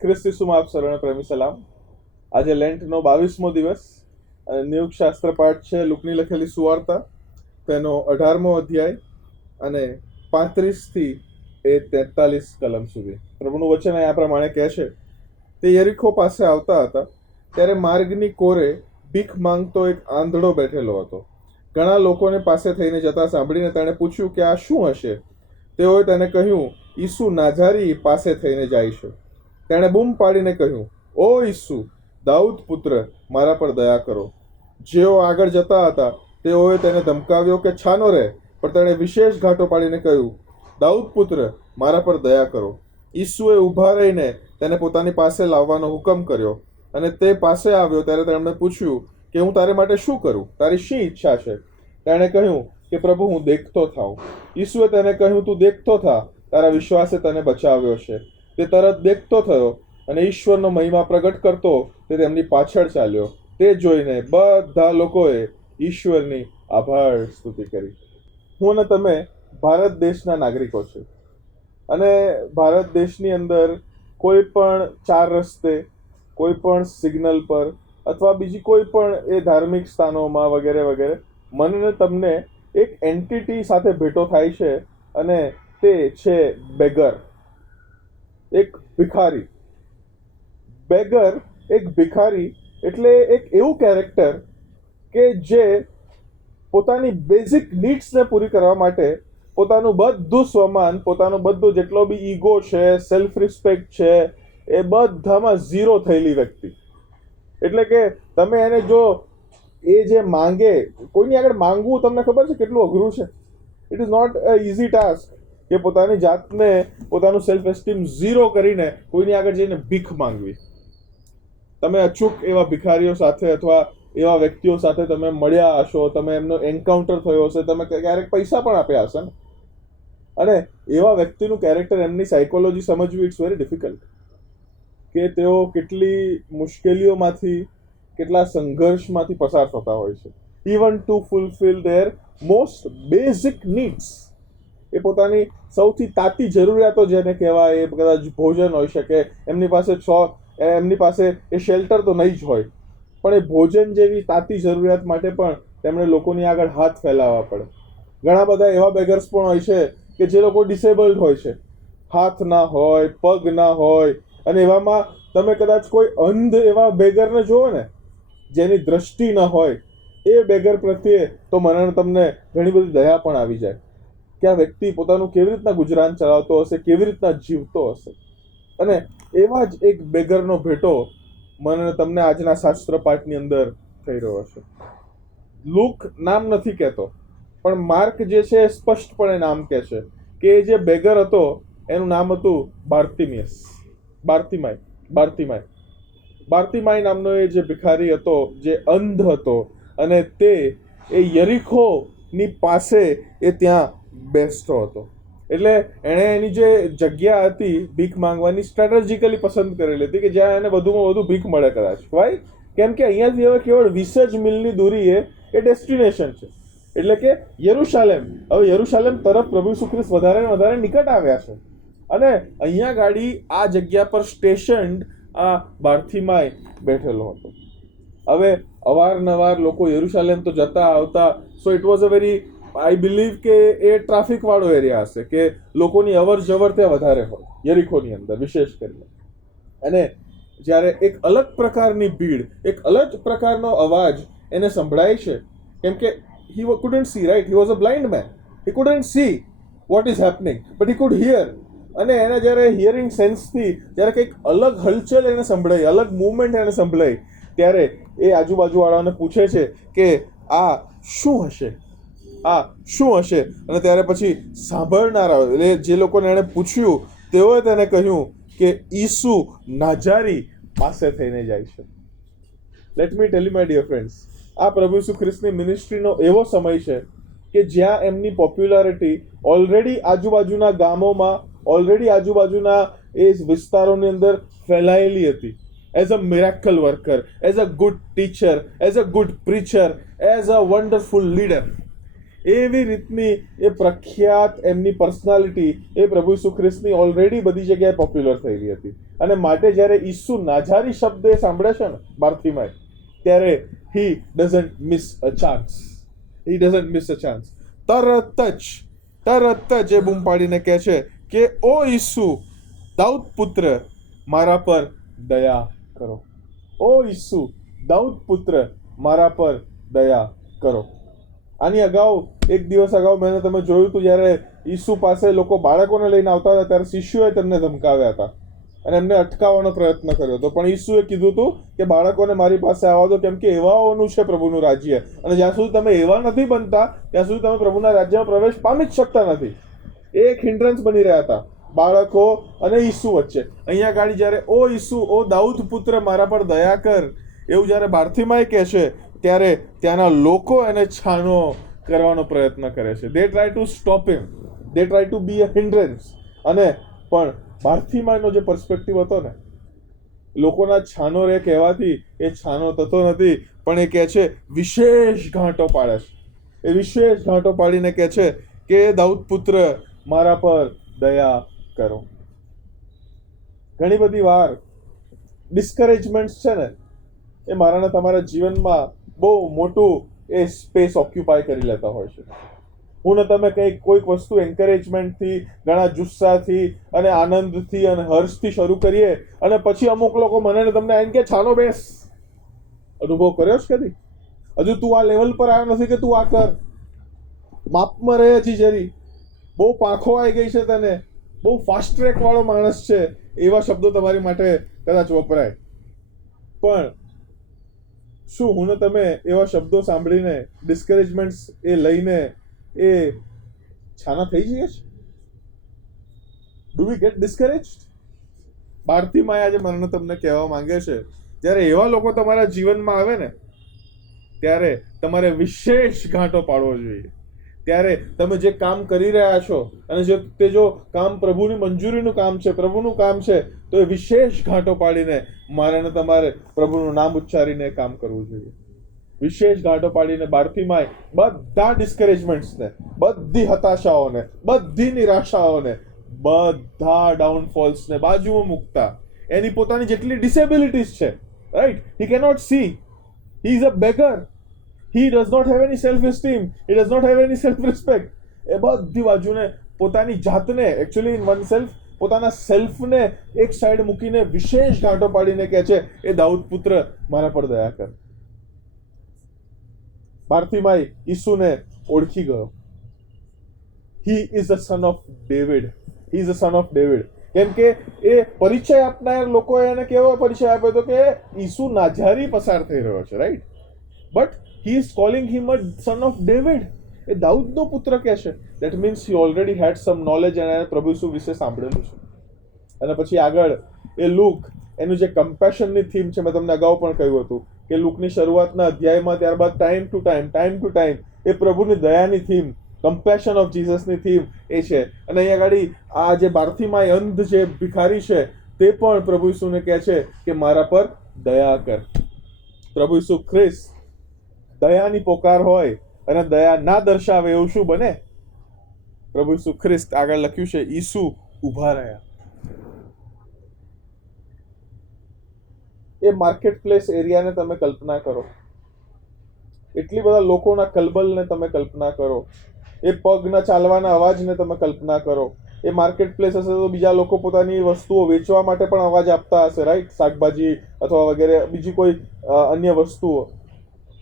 ખ્રિસ્ત ઈસુમાં આપ સર્વને પ્રેમી સલામ. આજે લેન્ટનો 22મો દિવસ અને નિયુક્ત શાસ્ત્ર પાઠ છે લુકની લખેલી સુવાર્તા, તેનો 18મો અધ્યાય અને 35 થી 43 કલમ સુધી. પ્રભુનું વચન આ પ્રમાણે કહે છે: તે યરીખો પાસે આવતા હતા ત્યારે માર્ગની કોરે ભીખ માંગતો એક આંધળો બેઠેલો હતો. ઘણા લોકોને પાસે થઈને જતા સાંભળીને તેણે પૂછ્યું કે આ શું હશે? તેઓએ તેને કહ્યું, ઈસુ નાઝારી પાસે થઈને જાય છે. તેણે બૂમ પાડીને કહ્યું, ઓ ઈસુ, દાઉદ પુત્ર, મારા પર દયા કરો. જેઓ આગળ જતા હતા તેઓએ તેને ધમકાવ્યો કે છાનો રહે, પણ તેણે વિશેષ ઘાટો પાડીને કહ્યું, દાઉદ પુત્ર, મારા પર દયા કરો. ઈસુએ ઊભા રહીને તેને પોતાની પાસે લાવવાનો હુકમ કર્યો, અને તે પાસે આવ્યો ત્યારે તેમણે પૂછ્યું કે હું તારે માટે શું કરું? તારી શી ઈચ્છા છે? તેણે કહ્યું કે પ્રભુ, હું દેખતો થાઉં. ઈસુએ તેને કહ્યું, તું દેખતો થા, તારા વિશ્વાસે તને બચાવ્યો છે. તે તરત દેખતો થયો અને ઈશ્વરનો મહિમા પ્રગટ કરતો તે તેમની પાછળ ચાલ્યો. તે જોઈને બધા લોકોએ ઈશ્વરની આભાર સ્તુતિ કરી. હું અને તમે ભારત દેશના નાગરિકો છે, અને ભારત દેશની અંદર કોઈ પણ 4 રસ્તે, કોઈ પણ સિગ્નલ પર અથવા બીજી કોઈ પણ એ ધાર્મિક સ્થાનોમાં વગેરે વગેરે મને ને તમને એક એન્ટિટી સાથે ભેટો થાય છે, અને તે છે બેગર, એક ભિખારી. બેગર, એક ભિખારી એટલે એક એવું કેરેક્ટર કે જે પોતાની બેઝિક નીડ્સને પૂરી કરવા માટે પોતાનું બધું સ્વમાન, પોતાનું બધું જેટલો બી ઈગો છે, સેલ્ફ રિસ્પેક્ટ છે, એ બધામાં ઝીરો થયેલી વ્યક્તિ. એટલે કે તમે એને જો એ જે માંગે, કોઈની આગળ માંગવું તમને ખબર છે કેટલું અઘરું છે. It is not a easy task કે પોતાની જાતને, પોતાનું સેલ્ફ એસ્ટીમ ઝીરો કરીને કોઈની આગળ જઈને ભીખ માંગવી. તમે અચૂક એવા ભિખારીઓ સાથે અથવા એવા વ્યક્તિઓ સાથે તમે મળ્યા હશો, તમે એમનો એન્કાઉન્ટર થયો હશે, તમે ક્યારેક પૈસા પણ આપ્યા હશે ને. અને એવા વ્યક્તિનું કેરેક્ટર, એમની સાયકોલોજી સમજવી ઇટ્સ વેરી ડિફિકલ્ટ, કે તેઓ કેટલી મુશ્કેલીઓમાંથી, કેટલા સંઘર્ષમાંથી પસાર થતા હોય છે. Even to fulfil their most basic needs. એ પોતાની સૌથી તાતી જરૂરિયાતો જેને કહેવાય, એ કદાચ ભોજન હોઈ શકે. એમની પાસે એ શેલ્ટર તો નહીં જ હોય, પણ એ ભોજન જેવી તાતી જરૂરિયાત માટે પણ તેમણે લોકોની આગળ હાથ ફેલાવવા પડે. ઘણા બધા એવા બેગર્સ પણ હોય છે કે જે લોકો ડિસેબલ્ડ હોય છે, હાથ ના હોય, પગ ના હોય, અને એવામાં તમે કદાચ કોઈ અંધ એવા બેગરને જુઓ ને, જેની દ્રષ્ટિ ન હોય, એ બેગર પ્રત્યે તો મને તમને ઘણી બધી દયા પણ આવી જાય કે આ વ્યક્તિ પોતાનું કેવી રીતના ગુજરાન ચલાવતો હશે, કેવી રીતના જીવતો હશે. અને એવા જ એક બેગરનો ભેટો મને તમને આજના શાસ્ત્ર પાઠની અંદર થઈ રહ્યો છે. લુક નામ નથી કહેતો, પણ માર્ક જે છે એ સ્પષ્ટપણે નામ કહે છે કે એ જે બેગર હતો એનું નામ હતું બાર્તિમાય નામનો એ જે ભિખારી હતો, જે અંધ હતો, અને તે એ યરીખોની પાસે એ ત્યાં બેસતો હતો. એટલે એણે એની જે જગ્યા હતી ભીખ માંગવાની સ્ટ્રેટેજિકલી પસંદ કરેલી હતી કે જ્યાં એને વધુમાં વધુ ભીખ મળે કદાચ. વાય? કેમ કે અહીંયાથી હવે કેવળ 20 જ મીલની દૂરીએ એ ડેસ્ટિનેશન છે, એટલે કે યરુશાલેમ. હવે યરુશાલેમ તરફ પ્રભુ ઈસુ ખ્રિસ્ત વધારે ને વધારે નિકટ આવ્યા છે, અને અહીંયા ગાડી આ જગ્યા પર સ્ટેશન્ડ આ બાર્તિમાય બેઠેલો હતો. હવે અવારનવાર લોકો યરુશાલેમ તો જતા આવતા, so it was a very, I believe કે એ ટ્રાફિક વાળો એરિયા હશે, કે લોકોની અવર જવર ત્યાં વધારે હોય યરીખોની અંદર વિશેષ કરીને. અને જ્યારે એક અલગ પ્રકારની ભીડ, એક અલગ પ્રકારનો અવાજ એને સંભળાય છે, કેમ કે he couldn't see, right? He was a blind man. He couldn't see what is happening, but he could hear. અને એને જ્યારે હિયરિંગ સેન્સથી જ્યારે કંઈક અલગ હલચલ એને સંભળાઈ, અલગ મૂવમેન્ટ એને સંભળાઈ, ત્યારે એ આજુબાજુવાળાને પૂછે છે કે આ શું હશે, આ શું હશે? અને ત્યારે પછી સાંભળનારા, એટલે જે લોકોને એણે પૂછ્યું તેઓએ તેને કહ્યું કે ઈસુ નાઝારી પાસે થઈને જાય છે. Let me tell you my dear friends, આ પ્રભુ ઈસુ ખ્રિસ્તની મિનિસ્ટ્રીનો એવો સમય છે કે જ્યાં એમની પોપ્યુલારિટી ઓલરેડી આજુબાજુના ગામોમાં, ઓલરેડી આજુબાજુના એ વિસ્તારોની અંદર ફેલાયેલી હતી. As a miracle worker, as a good teacher, as a good preacher, as a wonderful leader. એવી રીતની એ પ્રખ્યાત એમની પર્સનાલિટી એ પ્રભુ ઈસુ ખ્રિસ્તની ઓલરેડી બધી જગ્યાએ પોપ્યુલર થયેલી હતી. અને માટે જ્યારે ઈસુ નાજારી શબ્દ એ સાંભળે છે ને બાર્થિમાય, ત્યારે he doesn't miss a chance. He doesn't miss a chance. તરત જ એ બૂમ પાડીને કહે છે કે ઓ ઈસુ દાઉદ પુત્ર મારા પર દયા કરો. ઓ ઈસુ દાઉદ પુત્ર મારા પર દયા કરો. આની અગાઉ એક દિવસ અગાઉ મેં તમે જોયું હતું, જ્યારે ઈસુ પાસે લોકો બાળકોને લઈને આવતા હતા ત્યારે શિષ્યોએ તેમને ધમકાવ્યા હતા અને એમને અટકાવવાનો પ્રયત્ન કર્યો હતો. પણ ઈસુએ કીધું હતું કે બાળકોને મારી પાસે આવવા દો, કેમ કે એવાઓનું છે પ્રભુનું રાજ્ય, અને જ્યાં સુધી તમે એવા નથી બનતા ત્યાં સુધી તમે પ્રભુના રાજ્યમાં પ્રવેશ પામી જ શકતા નથી. એ એક હિન્ડ્રન્સ બની રહ્યા હતા બાળકો અને ઈસુ વચ્ચે. અહીંયા ગાડી જ્યારે ઓ ઈસુ ઓ દાઉદ પુત્ર મારા પર દયા કર એવું જ્યારે બાર્થિમાય કહે છે, ત્યારે ત્યાંના લોકો એને છાનો કરવાનો પ્રયત્ન કરે છે. They try to stop him, they try to be a hindrance. અને પણ બાર્થિમાયનો જે પર્સપેક્ટિવ હતો ને, લોકોના છાનો રે કહેવાથી એ છાનો થતો નથી, પણ એ કહે છે વિશેષ ઘાંટો પાડે છે. એ વિશેષ ઘાંટો પાડીને કહે છે કે દાઉદ પુત્ર મારા પર દયા કરો. ઘણી બધી વાર ડિસ્કરેજમેન્ટ છે ને, એ મારાને તમારા જીવનમાં બહુ મોટું એ સ્પેસ ઓક્યુપાય કરી લેતા હોય છે. હું ને તમે કંઈક કોઈક વસ્તુ એન્કરેજમેન્ટથી, ઘણા જુસ્સાથી અને આનંદથી અને હર્ષથી શરૂ કરીએ, અને પછી અમુક લોકો મને ને તમને આવીને કે છાનો બેસ. અનુભવ કર્યો છે કદી? હજુ તું આ લેવલ પર આવ્યો નથી કે તું આ કર, માપમાં રહે છે જરી, બહુ પાંખો આવી ગઈ છે તને, બહુ ફાસ્ટ ટ્રેક વાળો માણસ છે, એવા શબ્દો તમારી માટે કદાચ વપરાય. પણ શું હું ને તમે એવા શબ્દો સાંભળીને, ડિસ્કરેજમેન્ટ્સ એ લઈને એ છાના થઈ જઈએ છે? Do we get ડિસ્કરેજ્ડ? બાર્થિમાય આજે મને તમને કહેવા માંગે છે, જ્યારે એવા લોકો તમારા જીવનમાં આવે ને, ત્યારે તમારે વિશેષ ઘાંટો પાડવો જોઈએ. ત્યારે તમે જે કામ કરી રહ્યા છો અને જો કામ પ્રભુની મંજૂરીનું કામ છે, પ્રભુનું કામ છે, તો એ વિશેષ ઘાંટો પાડીને મારે ને તમારે પ્રભુનું નામ ઉચ્ચારીને કામ કરવું જોઈએ. વિશેષ ઘાંટો પાડીને બાર્થિમાય બધા ડિસ્કરેજમેન્ટ્સને, બધી હતાશાઓને, બધી નિરાશાઓને, બધા ડાઉનફોલ્સને બાજુમાં મૂકતા, એની પોતાની જેટલી ડિસેબિલિટીઝ છે, right, he cannot C, he is a beggar, he does not have any self esteem, he does not have any self respect, એ બધી બાજુને પોતાની જાતને, એકચ્યુઅલી ઇન વન સેલ્ફ, પોતાના સેલ્ફને એક સાઈડ મૂકીને વિશેષ ઘાંટો પાડીને કહે છે એ દાઉદ પુત્ર મારા પર દયા કર. બાર્થિમાય ઈસુને ઓળખી ગયો. he is the son of David, he is the son of David. કેમ કે એ પરિચય આપનાર લોકોએ એને કેવો પરિચય આપ્યો હતો કે ઈસુ નાજારી પસાર થઈ રહ્યો છે, right, but he is calling him a son of David. એ દાઉદનો પુત્ર કહે છે. That means he already had some knowledge અને પ્રભુ ઈસુ વિશે સાંભળેલું છે. અને પછી આગળ એ લુક, એનું જે કમ્પેશનની થીમ છે, મેં તમને અગાઉ પણ કહ્યું હતું કે લુકની શરૂઆતના અધ્યાયમાં, ત્યારબાદ ટાઈમ ટુ ટાઈમ એ પ્રભુની દયાની થીમ, કમ્પેશન ઓફ જીસસની થીમ એ છે. અને અહીંયા આગળ આ જે બાર્થિમાય અંધ જે ભિખારી છે, તે પણ પ્રભુ ઈસુને કહે છે કે મારા પર દયા કર. પ્રભુ ઈસુ ખ્રિસ્ત દયાની પોકાર હોય અને દયા ના દર્શાવે એવું શું બને? પ્રભુ ઈસુ ખ્રિસ્ત, આગળ લખ્યું છે, ઈસુ ઊભા રહ્યા. એ માર્કેટ પ્લેસ એરિયાને તમે કલ્પના કરો, એટલી બધા લોકોના કલબલને તમે કલ્પના કરો, એ પગના ચાલવાના અવાજને તમે કલ્પના કરો. એ માર્કેટ પ્લેસ હશે તો બીજા લોકો પોતાની વસ્તુઓ વેચવા માટે પણ અવાજ આપતા હશે, રાઈટ, શાકભાજી અથવા વગેરે બીજી કોઈ અન્ય વસ્તુઓ.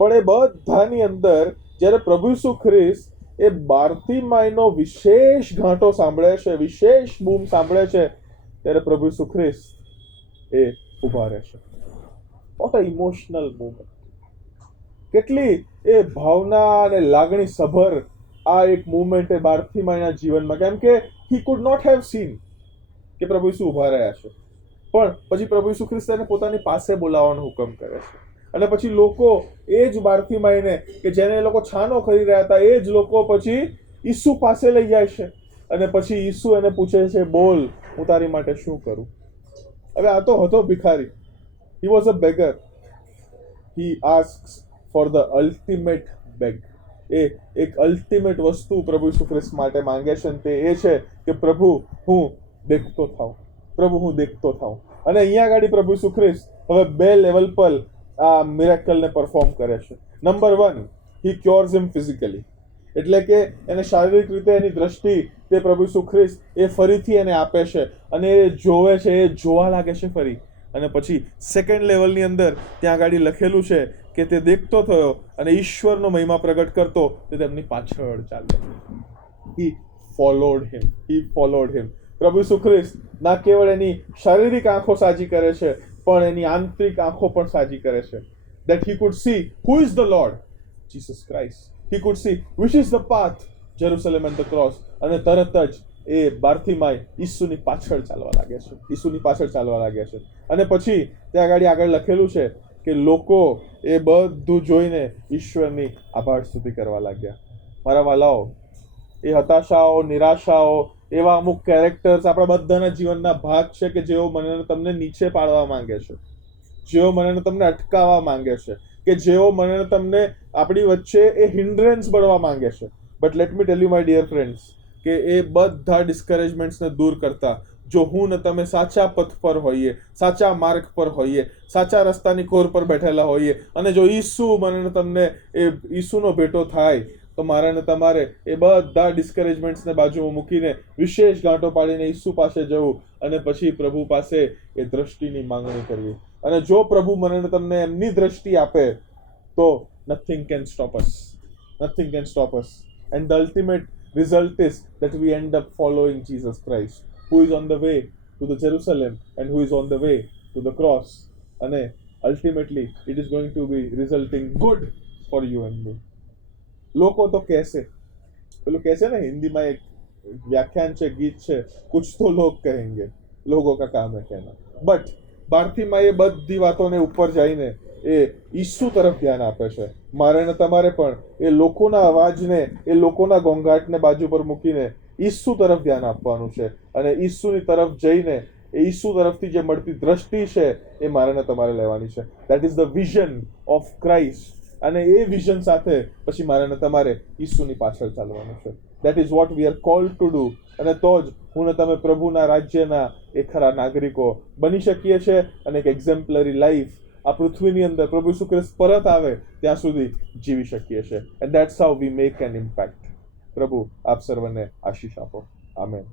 પણ એ બધાની અંદર જ્યારે પ્રભુ ઈસુ ખ્રિસ્ત એ બાર્થિમાયનો વિશેષ ઘાંટો સાંભળે છે, વિશેષ બૂમ સાંભળે છે, ત્યારે પ્રભુ ઈસુ ખ્રિસ્ત એ ઊભા રહેશે. What a emotional moment! કેટલી એ ભાવના અને લાગણી સભર આ એક મુવમેન્ટ એ બાર્થિમાયના જીવનમાં, કેમ કે he could not have seen કે પ્રભુ ઈસુ ઊભા રહ્યા છે, પણ પછી પ્રભુ ઈસુ ખ્રિસ્ત એને પોતાની પાસે બોલાવવાનો હુકમ કરે છે. અને પછી લોકો એ જ બાર્થિમાયને કે જેને એ લોકો છાનો કરી રહ્યા હતા, એ જ લોકો પછી ઈસુ પાસે લઈ જાય છે. અને પછી ઈસુ એને પૂછે છે, બોલ, હું તારી માટે શું કરું? હવે આ તો હતો ભિખારી, he was a beggar. He asks for the ultimate beg. એ એક અલ્ટિમેટ વસ્તુ પ્રભુ ઈસુ ખ્રિસ્ત માટે માંગે છે, તે એ છે કે પ્રભુ હું દેખતો થાઉં, પ્રભુ હું દેખતો થાઉં. અને અહીંયા આગળ પ્રભુ ઈસુ ખ્રિસ્ત હવે 2 લેવલ પર આ મિરેકલને પરફોર્મ કરે છે. નંબર 1, હી ક્યોર્સ હિમ ફિઝિકલી, એટલે કે એને શારીરિક રીતે એની દ્રષ્ટિ તે પ્રભુ ઈસુ ખ્રિસ્ત એ ફરીથી એને આપે છે અને એ જોવે છે, એ જોવા લાગે છે ફરી. અને પછી સેકન્ડ લેવલની અંદર ત્યાં આગળ લખેલું છે કે તે દેખતો થયો અને ઈશ્વરનો મહિમા પ્રગટ કરતો તે તેમની પાછળ ચાલ્યો. હી ફોલોડ હિમ. પ્રભુ ઈસુ ખ્રિસ્ત ના કેવળ એની શારીરિક આંખો સાજી કરે છે, પણ એની આંતરિક આંખો પણ સાજી કરે છે. That he could see who is the Lord, Jesus Christ. He could see which is the path, Jerusalem and the cross. અને તરત જ એ બાર્થિમાય ઈસુની પાછળ ચાલવા લાગે છે. અને પછી ત્યાં આગળ લખેલું છે કે લોકો એ બધું જોઈને ઈશ્વરની આભાર સ્તુતિ કરવા લાગ્યા. મારા વાલાઓ, એ હતાશાઓ, નિરાશાઓ, એવા અમુક કેરેક્ટર્સ આપણા બધાના જીવનના ભાગ છે કે જેઓ મને તમને નીચે પાડવા માંગે છે, જેઓ મને તમને અટકાવવા માંગે છે, કે જેઓ મને તમને આપણી વચ્ચે એ હિન્ડ્રન્સ બનવા માંગે છે. But let me tell you my dear friends કે એ બધા ડિસ્કરેજમેન્ટ્સને દૂર કરતા જો હું ને તમે સાચા પથ પર હોઈએ, સાચા માર્ગ પર હોઈએ, સાચા રસ્તાની કોર પર બેઠેલા હોઈએ, અને જો ઈસુ મને તમને એ ઈસુનો ભેટો થાય, તો મારે ને તમારે એ બધા ડિસ્કરેજમેન્ટ્સને બાજુમાં મૂકીને વિશેષ ગાંઠો પાડીને ઈસુ પાસે જવું અને પછી પ્રભુ પાસે એ દ્રષ્ટિની માંગણી કરવી. અને જો પ્રભુ મને ને તમને એમની દ્રષ્ટિ આપે તો nothing can stop us. And the ultimate result is that we end up following Jesus Christ, who is on the way to the Jerusalem and who is on the way to the cross. And ultimately it is going to be resulting good for you and me. લોકો તો કહેશે, પેલું કહેશે ને હિન્દીમાં એક વ્યાખ્યાન છે, ગીત છે, કુછ તો લોગ કહેંગે, લોગો કા કામ હે કહેના. બટ બાર્થિમાય એ બધી વાતોને ઉપર જઈને એ ઈસુ તરફ ધ્યાન આપે છે. મારે ને તમારે પણ એ લોકોના અવાજને, એ લોકોના ઘોંઘાટને બાજુ પર મૂકીને ઈસુ તરફ ધ્યાન આપવાનું છે. અને ઈસુની તરફ જઈને એ ઈસુ તરફથી જે મળતી દ્રષ્ટિ છે એ મારે ને તમારે લેવાની છે. That is the vision of Christ. અને એ વિઝન સાથે પછી મારે ને તમારે ઈસુની પાછળ ચાલવાનું છે. That is what we are cold to do. અને તો જ હું ને તમે પ્રભુના રાજ્યના એ ખરા નાગરિકો બની શકીએ છીએ અને એક એક્ઝેમ્પલરી લાઈફ આ પૃથ્વીની અંદર પ્રભુ ઈસુ ખ્રિસ્ત પરત આવે ત્યાં સુધી જીવી શકીએ છીએ. And that's how we make an impact. પ્રભુ આપ સર્વને આશીષ આપો. આમેન.